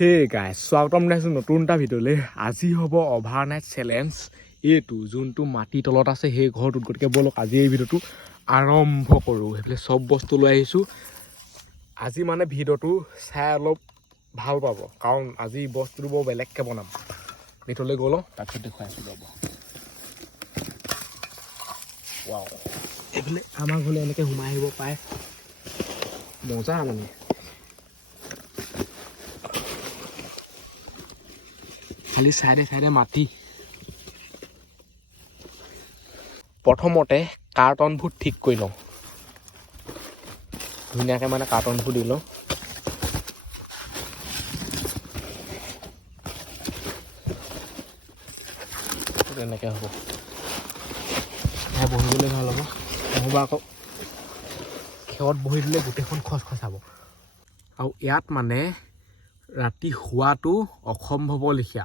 Hey guys স্বাগতম জনাইছোঁ নতুন এটা ভিডিঅ'লৈ। আজি হ'ব অভাৰনাইট চেলেঞ্জ। এইটো যোনটো মাটিৰ তলত আছে সেই ঘৰটোত। গতিকে ব'লক আজি এই ভিডিঅ'টো আৰম্ভ কৰোঁ। সেইফালে চব বস্তু লৈ আহিছোঁ। আজি মানে ভিডিঅ'টো চাই অলপ ভাল পাব, কাৰণ আজি বস্তুটো বৰ বেলেগকৈ বনাম। ভিতৰলৈ গ'লো তাৰপিছত দেখুৱাই আছোঁ ৰ'ব। ৱাও, এইফালে আমাৰ ঘৰলৈ এনেকৈ সোমাই আহিব পাৰে, মজা মানে। খালি চাইডে চাইডে মাটি। প্ৰথমতে কাৰ্টনবোৰ ঠিক কৰি লওঁ, ধুনীয়াকৈ মানে কাৰ্টনবোৰ দি লওঁ। তেনেকৈ হ'ব, বহিবলৈ ভাল হ'ব। নহ'বা আকৌ খেৰত বহি দিলে গোটেইখন খচখচাব। আৰু ইয়াত মানে ৰাতি শোৱাটো অসম্ভৱ লেখীয়া,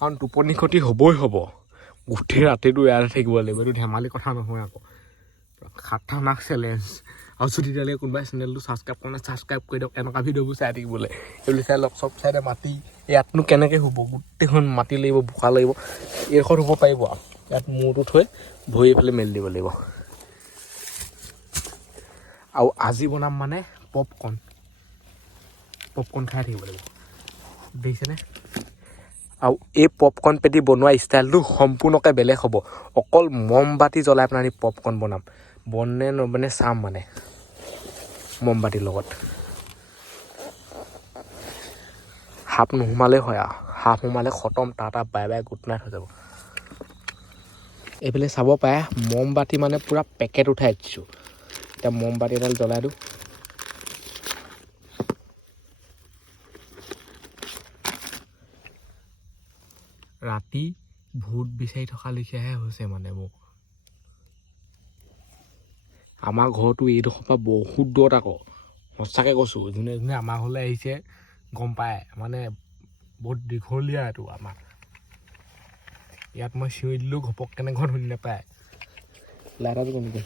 কাৰণ টোপনি ক্ষতি হ'বই হ'ব। গোটেই ৰাতিটো ইয়াতে থাকিব লাগিব, এইটো ধেমালি কথা নহয় আকৌ। খাতাৰনাক চেলেঞ্জ। আৰু যদি তেতিয়ালৈকে কোনোবাই চেনেলটো ছাবস্ক্ৰাইব কৰা নাই, ছাবস্ক্ৰাইব কৰি দিয়ক এনেকুৱা ভিডিঅ'বোৰ চাই থাকিবলৈ। এইবোৰ চাই লওক, চব চাইডে মাটি। ইয়াতনো কেনেকৈ হ'ব, গোটেইখন মাটি লাগিব, বোকা লাগিব। এইডোখৰত হ'ব পাৰিব আৰু ইয়াত মূৰটো থৈ ভৰি এইফালে মেলি দিব লাগিব। আৰু আজি বনাম মানে পপকৰ্ণ খাই থাকিব লাগিব, দেখিছেনে? আৰু এই পপকৰ্ণ পেটি বনোৱা ষ্টাইলটো সম্পূৰ্ণকৈ বেলেগ হ'ব। অকল মমবাতি জ্বলাই পেলাই পপকৰ্ণ বনাম। বনে নবনে চাম মানে মমবাতিৰ লগত। সাপ নোসোমালেই হয় আৰু, সাপ সোমালে খতম, tata bye bye good night হৈ যাব। এইফালে চাব পাৰে মমবাতি মানে পূৰা পেকেট উঠাই দিছোঁ। এতিয়া মমবাতি এডাল জ্বলাই দিওঁ। ৰাতি ভূত বিচাৰি থকা লেখীয়াহে হৈছে মানে মোক। আমাৰ ঘৰটো এইডোখৰ পৰা বহুত দূৰত আকৌ, সঁচাকৈ কৈছোঁ। যোনে যোনে আমাৰ ঘৰলৈ আহিছে গম পায়, মানে বহুত দীঘলীয়া এইটো আমাৰ। ইয়াত মই চিঞৰি দিলেও ঘপক কেনেকৈ শুনি নাপায়। লাইটাৰটো কমিছে।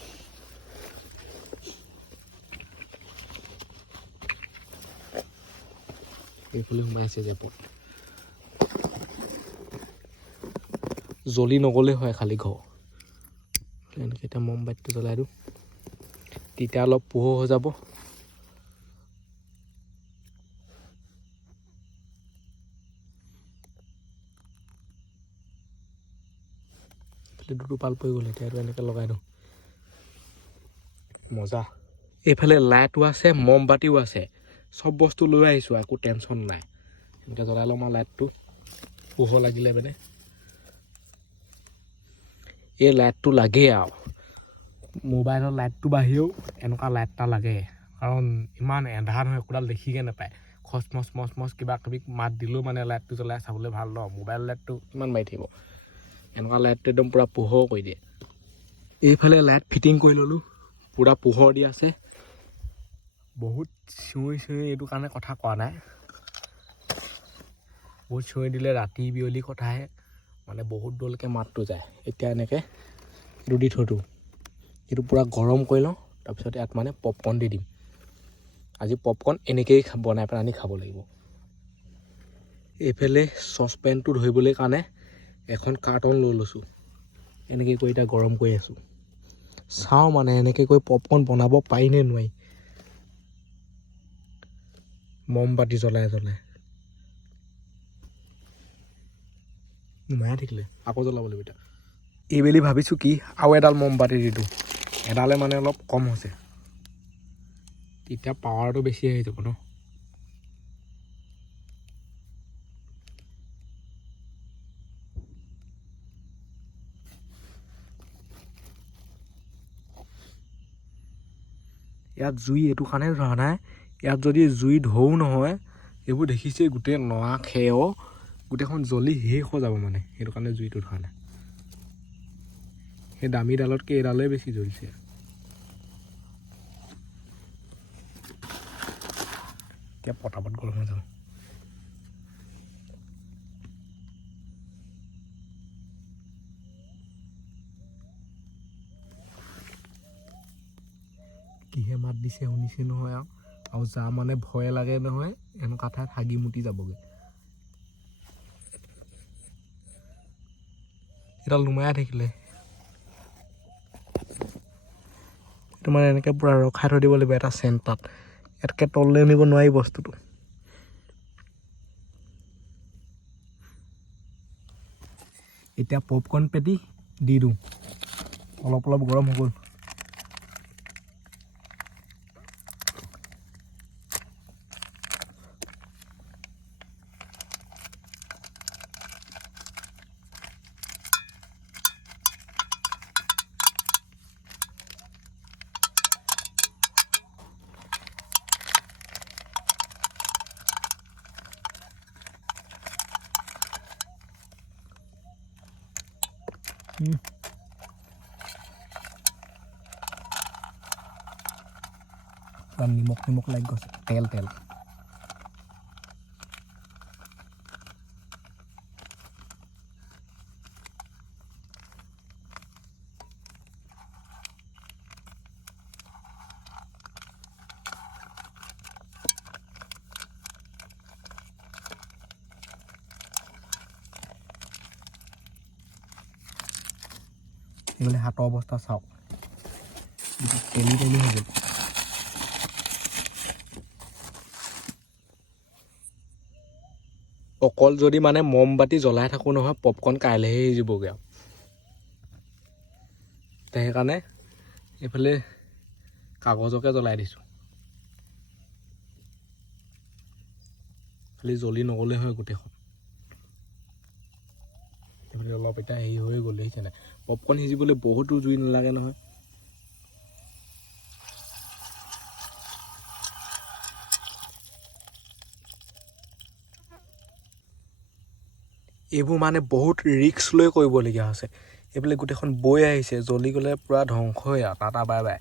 এইফালে সোমাইছে জেপত, জ্বলি নগ'লেই হয় খালী ঘৰ। এনেকৈ এতিয়া মমবাতিটো জ্বলাই দিওঁ, তেতিয়া অলপ পোহৰ হৈ যাব। দুটো পাল পৰি গ'ল, এতিয়া এনেকৈ লগাই দিওঁ, মজা। এইফালে লাইটো আছে, মমবাতিও আছে, চব বস্তু লৈ আহিছোঁ, একো টেনশ্যন নাই। এনেকৈ জ্বলাই ল'ম আৰু লাইটটো পোহৰ লাগিলে মানে। এই লাইটটো লাগেই আৰু, মোবাইলৰ লাইটটো বাহিৰেও এনেকুৱা লাইট এটা লাগে, কাৰণ ইমান এন্ধাৰ নহয়, একোডাল দেখিকৈ নাপায়। মচ কিবা কিবি মাত দিলেও মানে লাইটটো জ্বলাই চাবলৈ ভাল ন। মোবাইল লাইটটো কিমান মাৰি থাকিব, এনেকুৱা লাইটটো একদম পূৰা পোহৰ কৰি দিয়ে। এইফালে লাইট ফিটিং কৰি ল'লোঁ, পূৰা পোহৰ দি আছে। বহুত চিঞৰি এইটো কাৰণে কথা কোৱা নাই, বহুত চিঞৰি দিলে ৰাতি বিয়লি কথাহে, মানে বহুত দূৰলৈকে মাতটো যায়। এতিয়া এনেকৈ দি থৈ দিওঁ, এইটো পূৰা গৰম কৰি লওঁ, তাৰপিছত ইয়াত মানে পপকৰ্ণ দি দিম। আজি পপকৰ্ণ এনেকৈয়ে বনাই পেলাই আনি খাব লাগিব। এইফালে চচপেনটো ধৰিবলৈ কাৰণে এখন কাৰ্টন লৈ লৈছোঁ, এনেকৈ কৰি এতিয়া গৰম কৰি আছোঁ। চাওঁ মানে এনেকৈ কৰি পপকৰ্ণ বনাব পাৰি নে নোৱাৰি, মমবাতি জ্বলাই নুমাই থাকিলে আকৌ জ্বলাব লাগিব। এতিয়া এইবেলি ভাবিছোঁ কি আৰু এডাল মমবাতি দি দিওঁ, এডালে মানে অলপ কম হৈছে, তেতিয়া পাৱাৰটো বেছি আহি যাব ন। ইয়াত জুই এইটো কাৰণে ধৰা নাই, ইয়াত যদি জুই ধৰো নহয়, এইবোৰ দেখিছেই গোটেই নৰা খেৰ গোটেইখন জ্বলি শেষ হৈ যাব মানে, সেইটো কাৰণে জুইটো ধৰা নাই। সেই দামীডালতকৈ এইডালেই বেছি জ্বলিছে। এতিয়া পটাপট গৰম হৈ যাব। কিহে মাত দিছে শুনিছে নহয় আৰু যা মানে ভয়ে লাগে নহয়, এনেকুৱা ঠাইত হাগি মুতি যাবগৈ। এডাল নুমাই থাকিলে এইটো মানে এনেকৈ পূৰা ৰখাই থৈ দিব লাগিব এটা চেণ্টাৰত ইয়াতকৈ তললৈ নিব নোৱাৰি বস্তুটো এতিয়া পপকৰ্ণ পেটি দি দিওঁ অলপ অলপ গৰম হৈ গ'ল নিমখ নিমখ লাগি গৈছে তেল তেল এইবোলে হাতৰ অৱস্থা চাওক তেলি তেলি হৈ গ'ল অকল যদি মানে মমবাতি জ্বলাই থাকোঁ নহয় পপকৰ্ণ কাইলৈহে সিজিবগৈ আৰু সেইকাৰণে এইফালে কাগজকে জ্বলাই দিছোঁ খালি জ্বলি নগ'লে হয় গোটেইখন এইফালে অলপ এতিয়া হেৰি হৈ গ'ল দেখিছে নাই পপকৰ্ণ সিজিবলৈ বহুতো জুই নালাগে নহয় এইবোৰ মানে বহুত ৰিস্ক লৈ কৰিবলগীয়া হৈছে এইফালে গোটেইখন বৈ আহিছে জ্বলি গ'লে পূৰা ধ্বংস হৈ আৰু টাটা বাই বাই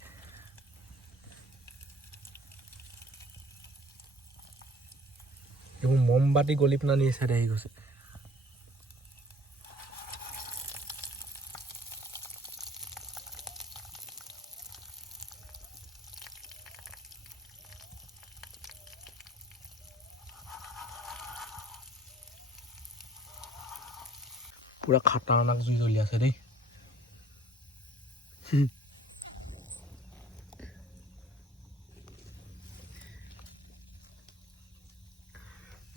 এইবোৰ মমবাতি গলি পিনে নি চাইডে আহি গৈছে পুৰা খাটাৰনাক জুই জ্বলি আছে দেই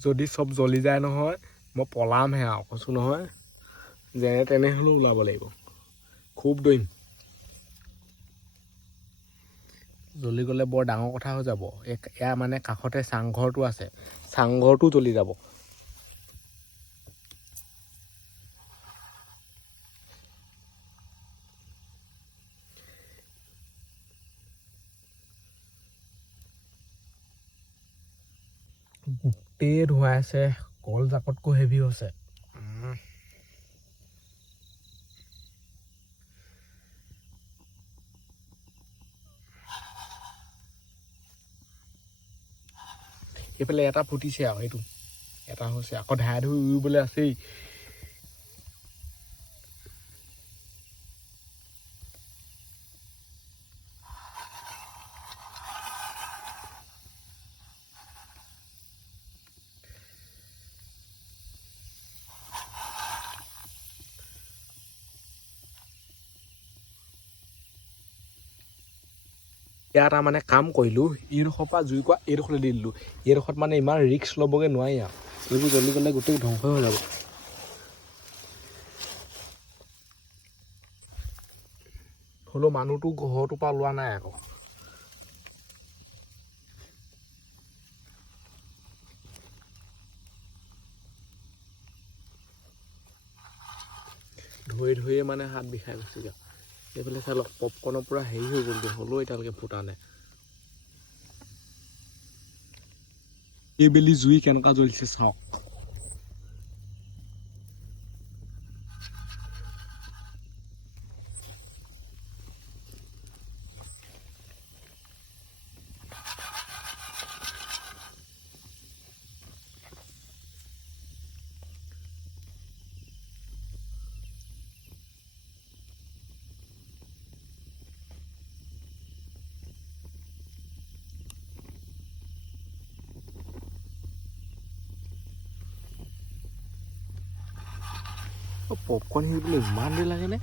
যদি চব জ্বলি যায় নহয় মই পলামহে আৰু কৈছোঁ নহয় যেনে তেনে হ'লেও ওলাব লাগিব খুব দৌৰিম জ্বলি গ'লে বৰ ডাঙৰ কথা হৈ যাব এয়া মানে কাষতে চাংঘৰটো আছে চাংঘৰটো জ্বলি যাব গোটেই ধুৱাই আছে কল জাকতকৈ হেভি হৈছে এইফালে এটা ফুটিছে আৰু সেইটো এটা হৈছে আকৌ ধাই ধুই উৰিবলৈ আছেই ইয়াত মানে কাম কৰিলোঁ এইডোখৰ পৰা জুই কোৱা এইডোখৰলৈ দি দিলোঁ এইডোখৰত মানে ইমান ৰিস্ক ল'বগৈ নোৱাৰি আৰু এইবোৰ জ্বলি গ'লে গোটেই ধ্বংস হৈ যাব হ'লেও মানুহটো ঘৰটোৰ পৰা ওলোৱা নাই আকৌ ধৰি ধৰিয়ে মানে হাত বিষাই গৈছেগৈ এইফালে চালক পপকৰ্ণৰ পূৰা হেৰি হৈ গ'লগৈ হ'লেও এতিয়ালৈকে ফুটা নাই এইবেলি জুই কেনেকুৱা জ্বলিছে চাওক পপকৰ্ণ সিজিবলৈ ইমান দেৰি লাগেনে?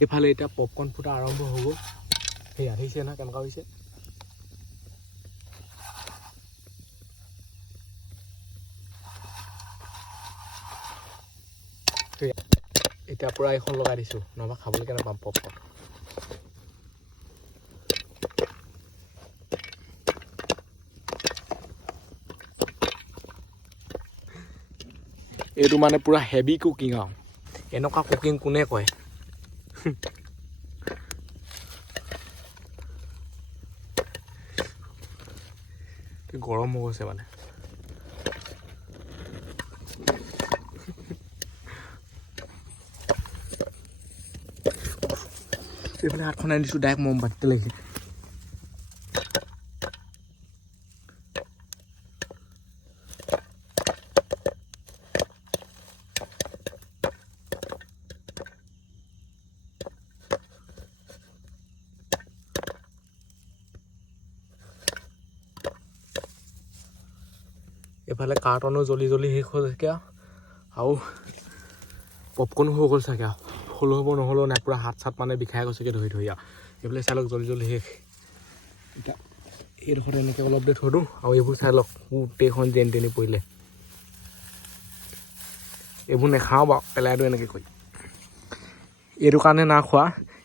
এইফালে এতিয়া পপকৰ্ণ ফুটা আৰম্ভ হৈ গ'ল। সেই আহিছে নহয় কেনেকুৱা হৈছে। এতিয়া পূৰা এইখন লগাই দিছোঁ, নহ'বা খাবলৈকে নাপাম পপকৰ্ণ। এইটো মানে পূৰা হেভি কুকিং আৰু এনেকুৱা কুকিং কোনে কয়? গৰম হৈ গৈছে মানে। এইফালে হাতখন আনি দিছোঁ, ডাইৰেক্ট মমবাতিতে লাগিছে। এইফালে কাৰ্টনো জ্বলি জ্বলি শেষ হৈ থাকে আৰু পপকৰ্নো হৈ গ'ল চাগে আৰু হ'লেও হ'ব নহ'লেও নাই, পূৰা হাত চাত মানে বিষাই গৈছেগৈ ধৰি ধৰি আৰু এইফালে চাই লওক জ্বলি জ্বলি শেষ। এতিয়া এইডোখৰত এনেকৈ অলপ দেৰি থৈ দিওঁ আৰু এইবোৰ চাই লওক গোটেইখন যেন তেনি পৰিলে। এইবোৰ নাখাওঁ বাৰু, পেলাই দিওঁ এনেকৈ কৰি। এইটো কাৰণে না খোৱা,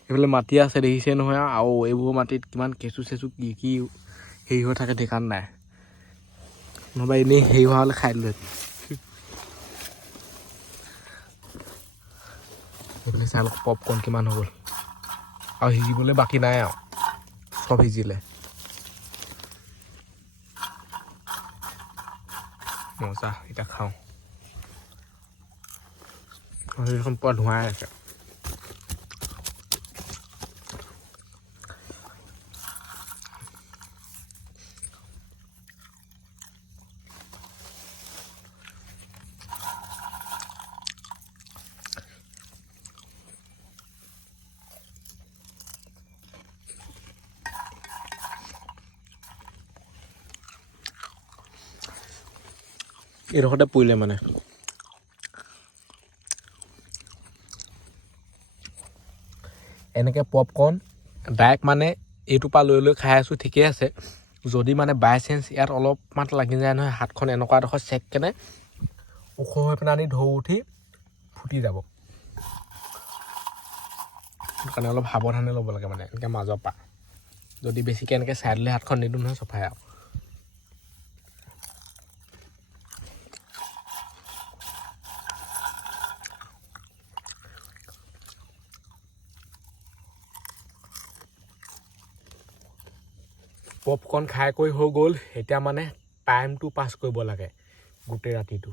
এইফালে মাটি আছে দেখিছে নহয় আৰু এইবোৰ মাটিত কিমান কেঁচু চেঁচু কি কি হেৰি হৈ থাকে ঠিকান নাই, নহ'বা এনেই হেৰি হোৱা হ'লে খাই দিলোঁ। এইফালে চাই লওক পপকৰ্ণ কিমান হৈ গ'ল আৰু সিজিবলৈ বাকী নাই আৰু চব সিজিলে। মজা, এতিয়া খাওঁ। সেইখন পূৰা ধোঁৱাই আছে। এইডোখৰতে পৰিলে মানে। এনেকৈ পপকৰ্ণ ডাইৰেক্ট মানে এইটোৰ পৰা লৈ লৈ খাই আছোঁ, ঠিকেই আছে। যদি মানে বাই চান্স ইয়াত অলপমান লাগি যায় নহয়, হাতখন এনেকুৱা এডোখৰ চেক কেনে ওখ হৈ পিনে আনি ঢৌ উঠি ফুটি যাব। সেইটো কাৰণে অলপ সাৱধানে ল'ব লাগে মানে এনেকৈ মাজৰ পৰা। যদি বেছিকৈ এনেকৈ চাইডলৈ হাতখন নিদিওঁ নহয় চফাই আৰু। পপকৰ্ণ খাই কৰি হৈ গ'ল, এতিয়া মানে টাইমটো পাছ কৰিব লাগে গোটেই ৰাতিটো।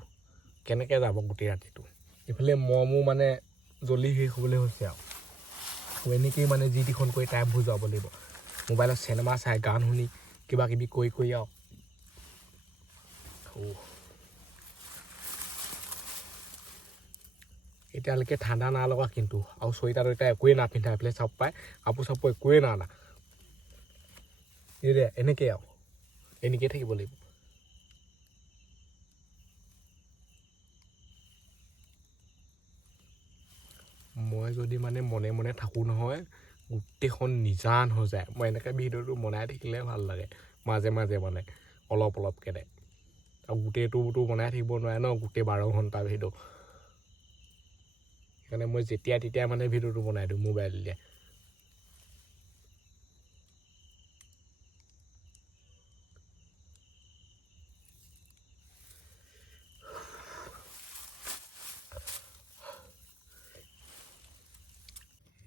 কেনেকৈ যাব গোটেই ৰাতিটো? এইফালে মমো মানে জ্বলি শেষ হ'বলৈ হৈছে আৰু এনেকেই মানে যি টিখন কৰি টাইমবোৰ যাব লাগিব। মোবাইলত চিনেমা চাই, গান শুনি, কিবা কিবি কৰি আৰু এতিয়ালৈকে ঠাণ্ডা না লগা কিন্তু, আৰু চুৱেটাৰ টুৱেটাৰ একোৱেই নাপিন্ধা। এইফালে চাপ পাই কাপোৰ চাপোৰ একোৱেই নানা। এই এনেকেই আৰু এনেকেই থাকিব লাগিব। মই যদি মানে মনে মনে থাকোঁ নহয়, গোটেইখন নিজান হৈ যায়। মই এনেকৈ ভিডিঅ'টো বনাই থাকিলে ভাল লাগে মাজে মাজে মানে অলপ অলপকৈ দে। আৰু গোটেইটোতো বনাই থাকিব নোৱাৰে ন, গোটেই 12 ঘণ্টা ভিডিঅ'। সেইকাৰণে মই যেতিয়া তেতিয়া মানে ভিডিঅ'টো বনাই দিওঁ মোবাইল দিয়ে।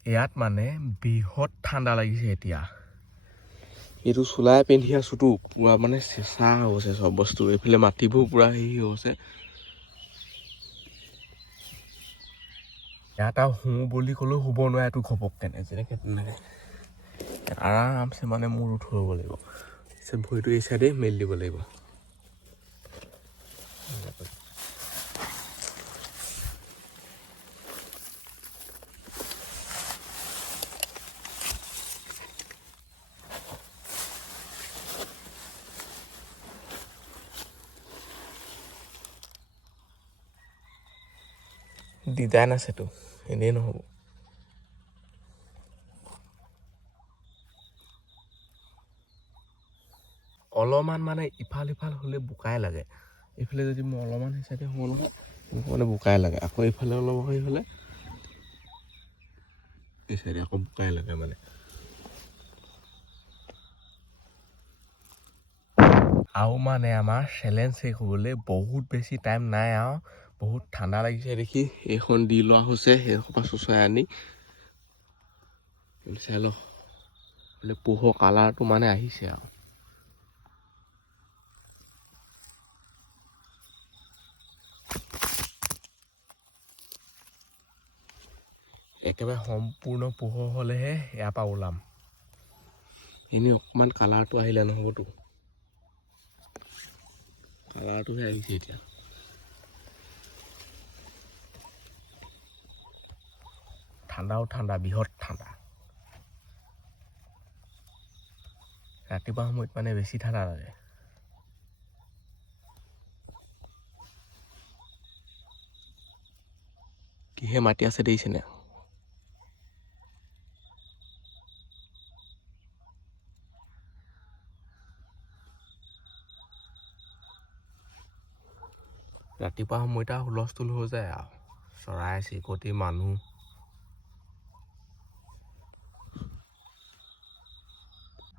ইয়াত মানে বৃহৎ ঠাণ্ডা লাগিছে এতিয়া। এইটো চোলাই পিন্ধি আছোঁতো, পূৰা মানে চেঁচা হৈ গৈছে চব বস্তু। এইফালে মাটিবোৰ পূৰা হেৰি হৈ গৈছে। ইয়াত আৰু শুওঁ বুলি ক'লেও শুব নোৱাৰে, এইটো ঘপককৈ যেনেকৈ তেনেকৈ আৰামছে মানে মূৰ উঠ ল'ব লাগিব। ভৰিটো এই চাইডে মেলি দিব লাগিব। ডিজাইন আছেতো এনেই নহ'ব অলপমান মানে ইফাল সিফাল হ'লে বোকাই লাগে এইফালে যদি মই অলপমান হিচাপে হওঁ নহয় মোক মানে বোকাই লাগে আকৌ এইফালে অলপ হেৰি হ'লে এই চাইডে আকৌ বোকাই লাগে মানে আৰু মানে আমাৰ চেলেঞ্জ শেষ হ'বলৈ বহুত বেছি টাইম নাই আৰু বহুত ঠাণ্ডা লাগিছে দেখি এইখন দি লোৱা হৈছে সেইসোপা চুচৰাই আনি চাই ল বোলে পোহৰ কালাৰটো মানে আহিছে আৰু একেবাৰে সম্পূৰ্ণ পোহৰ হ'লেহে ইয়াৰ পৰা ওলাম এনেই অকণমান কালাৰটো আহিলে নহ'বতো কালাৰটোহে আহিছে এতিয়া ঠাণ্ডাও ঠাণ্ডা বৃহৎ ঠাণ্ডা ৰাতিপুৱা সময়ত মানে বেছি ঠাণ্ডা লাগে কিহে মাতি আছে দেখিছেনে ৰাতিপুৱা সময়ত হুলস্থুল হৈ যায় আৰু চৰাই চিৰিকটি মানুহ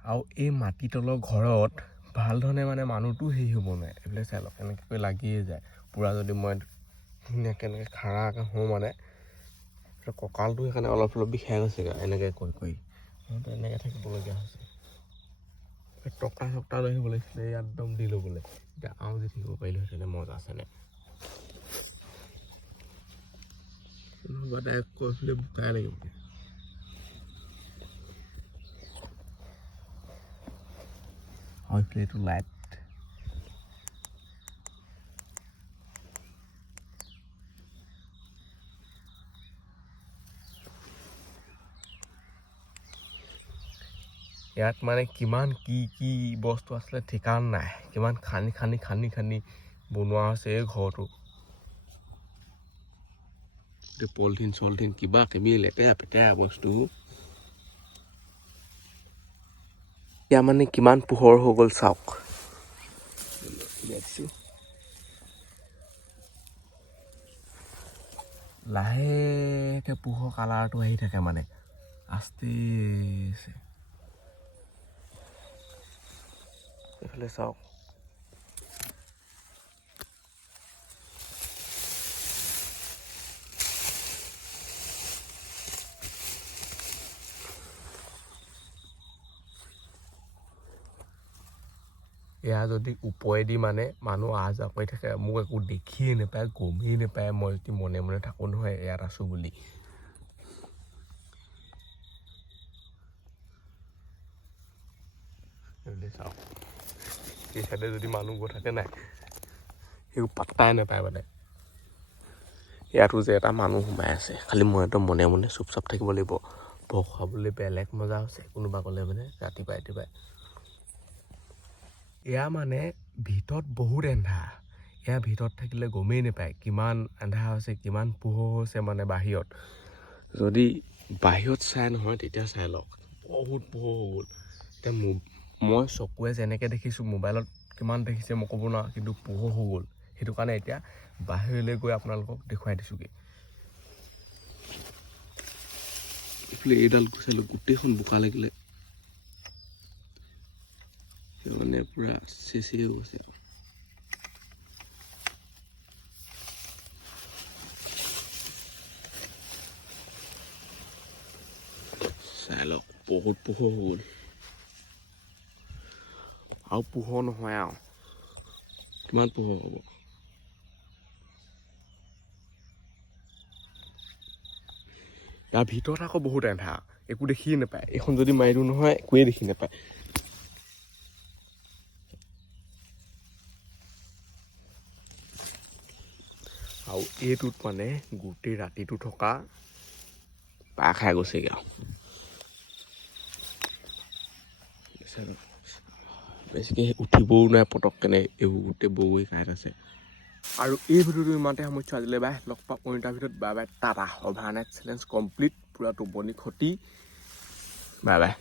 আৰু এই মাটিতলৰ ঘৰত ভাল ধৰণে মানে মানুহটো হেৰি হ'ব নোৱাৰে এইফালে চাই লওক এনেকৈ লাগিয়ে যায় পূৰা যদি মই ধুনীয়াকৈ এনেকৈ খাৰাকৈ হওঁ মানে কঁকালটো সেইকাৰণে অলপ অলপ বিষাই গৈছেগৈ এনেকৈ কৰি সিহঁতে এনেকৈ থাকিবলগীয়া হৈছে টকা চকা লৈ আহিব লাগিছিলে ইয়াত একদম দি ল'বলৈ এতিয়া আৰু যদি থাকিব পাৰিলোহেঁতেনে মজা আছেনে নহ'বা ডাইৰেক্ট কৈ পেলাই বোকাই লাগিব হয় এইটো লাইট ইয়াত মানে কিমান কি কি বস্তু আছিলে ঠিকান নাই কিমান খান্দি বনোৱা হৈছে এই ঘৰটো পলিথিন চলিথিন কিবা কিবি লেতেৰা পেতেৰা বস্তু এতিয়া মানে কিমান পোহৰ হৈ গ'ল চাওক লাহেকৈ পোহৰ কালাৰটো আহি থাকে মানে আস্তে এইফালে চাওক এয়া যদি ওপৰেদি মানে মানুহ অহা যোৱা কৰি থাকে মোক একো দেখিয়ে নাপায় গমেই নাপায় মই যদি মনে মনে থাকোঁ নহয় ইয়াত আছোঁ বুলি চাওক এই চাইডে যদি মানুহ গৈ থাকে নাই সেইবোৰ পাত্তাই নাপায় মানে ইয়াতো যে এটা মানুহ সোমাই আছে খালি মই একদম মনে মনে চুপ চাপ থাকিব লাগিব ভয় খুৱাবলৈ বেলেগ মজা হৈছে কোনোবা ক'লে মানে ৰাতিপুৱাই এয়া মানে ভিতৰত বহুত এন্ধাৰ ইয়াৰ ভিতৰত থাকিলে গমেই নাপায় কিমান এন্ধাৰ হৈছে কিমান পোহৰ হৈছে মানে বাহিৰত যদি বাহিৰত চাই নহয় তেতিয়া চাই লওক বহুত পোহৰ হৈ গ'ল এতিয়া মই চকুৱে যেনেকৈ দেখিছোঁ মোবাইলত কিমান দেখিছে মই ক'ব নোৱাৰোঁ কিন্তু পোহৰ হৈ গ'ল সেইটো কাৰণে এতিয়া বাহিৰলৈ গৈ আপোনালোকক দেখুৱাই দিছোঁগৈ এইফালে এইডাল গুচালোঁ গোটেইখন বোকা লাগিলে মানে পুৰা চেচি হৈ গৈছে চাই লওক বহুত পোহৰ হৈ গ'ল আৰু পোহৰ নহয় আৰু কিমান পোহৰ হ'ব ইয়াৰ ভিতৰত আকৌ বহুত এন্ধাৰ একো দেখিয়ে নাপায় এইখন যদি মাৰি দিওঁ নহয় একোৱেই দেখি নাপায় আৰু এইটোত মানে গোটেই ৰাতিটো থকা পাৰ খাই গৈছেগৈ আৰু বেছিকৈ উঠিবও নাই পটককেনে এইবোৰ গোটেই বগৰী কাইট আছে আৰু এই ভিডিঅ'টো ইমানতে সামৰিছোঁ আজিলৈ বাই লগ পাম অন্য ভিডিঅ'ত bye bye Tata overnight challenge complete পূৰা টোপনি ক্ষতি বাই বাই